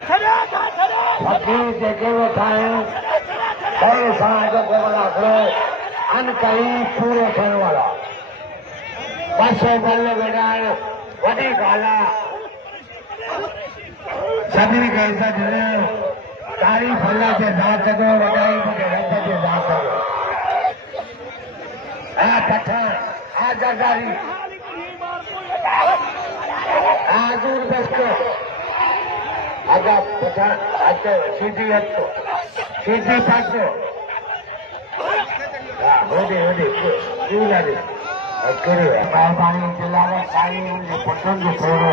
फकीर जेके वेठा आहियूं कई समाज को मलाखड़ो अनकई पूरो थियण वारा बसो बल विढ़ाइण वॾी ॻाल्हि आहे सभिनी खे इज़त ॾियण तारीफ़ अल्लाह जे ज़ात जो वॾाई मुंहिंजे रब जे ज़ात जो हा पठान हा ज़रदारी हा हज़ूर बस्तो आगा पठान अचो सीधी अचो सीधी पासो हा होॾे होॾे क्यों लाॾे कहिड़ो आहे महिरबानी तिलावत साईं मुंहिंजे पुटनि जो थोरो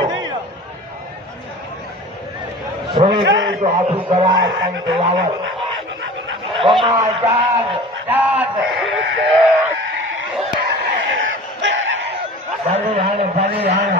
थोरे देर जो हाथू कराए साईं तिलावत ममा दाद दाद भले हाणे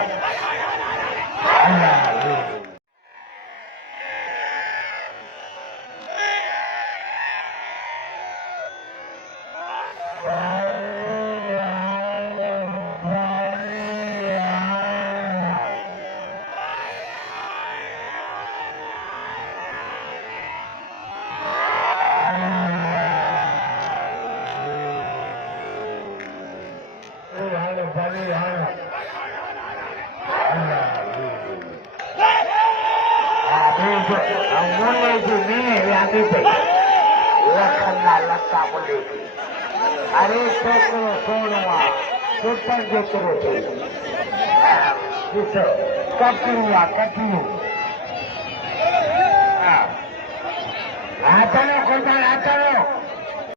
अरे छोकरो सोनो आहे पुटर जेतिरो ॾिसो कटरू आहे कटरू हथड़ो कोन्ह हथड़ो